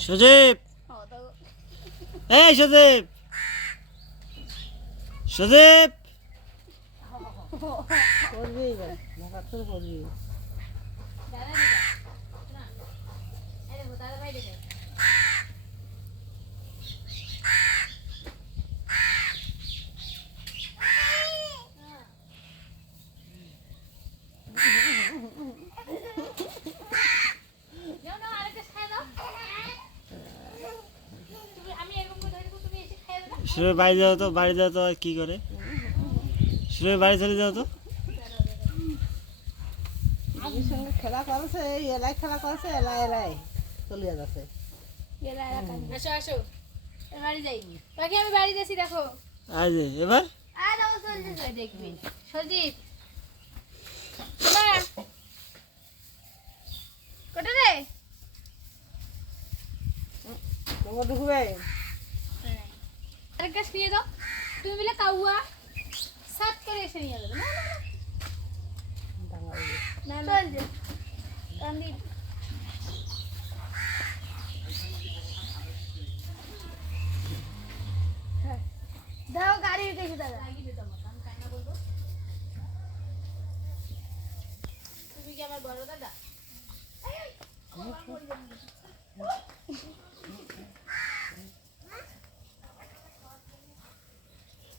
সজীব। এই সজীব। সজীব। করবি এবার তো করবি। সুরে বাড়ি যাও তো বাড়ি যাও তো আর কি করে? বাড়ি চলে যাও তো। খেলা করছে এই এলাই খেলা করেছে এলাই এলাই চলে যাচ্ছে। আসো আসো। বাড়ি যাই বাকি আমি বাড়ি যাচ্ছি দেখো। আজ এবার? ওই দেখবি। সজীব কোটা রে? তোমার ঢুকবে আরেক গাছ নিয়ে দাও তুমি বলে কাউয়া। সাত করে এসে নিয়ে যাবে। না না চল যে। কান্দি। দাও গাড়ি উঠেছে দাদা। তুমি কি আমার বড় দাদা?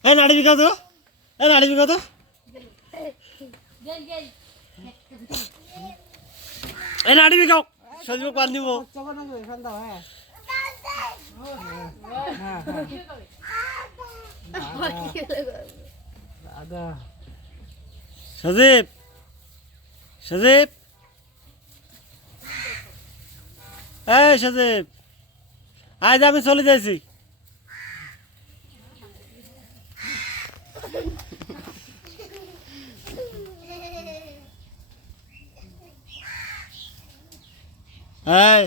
এই নাড়ি বিকাও তো এই নাড়ি বিকাও তো গেল গেল এই নাড়ি বিকাও সজীব পান দিব। সজীব সজীব। এই সজীব, আজ আমি চলে যাইছি। এই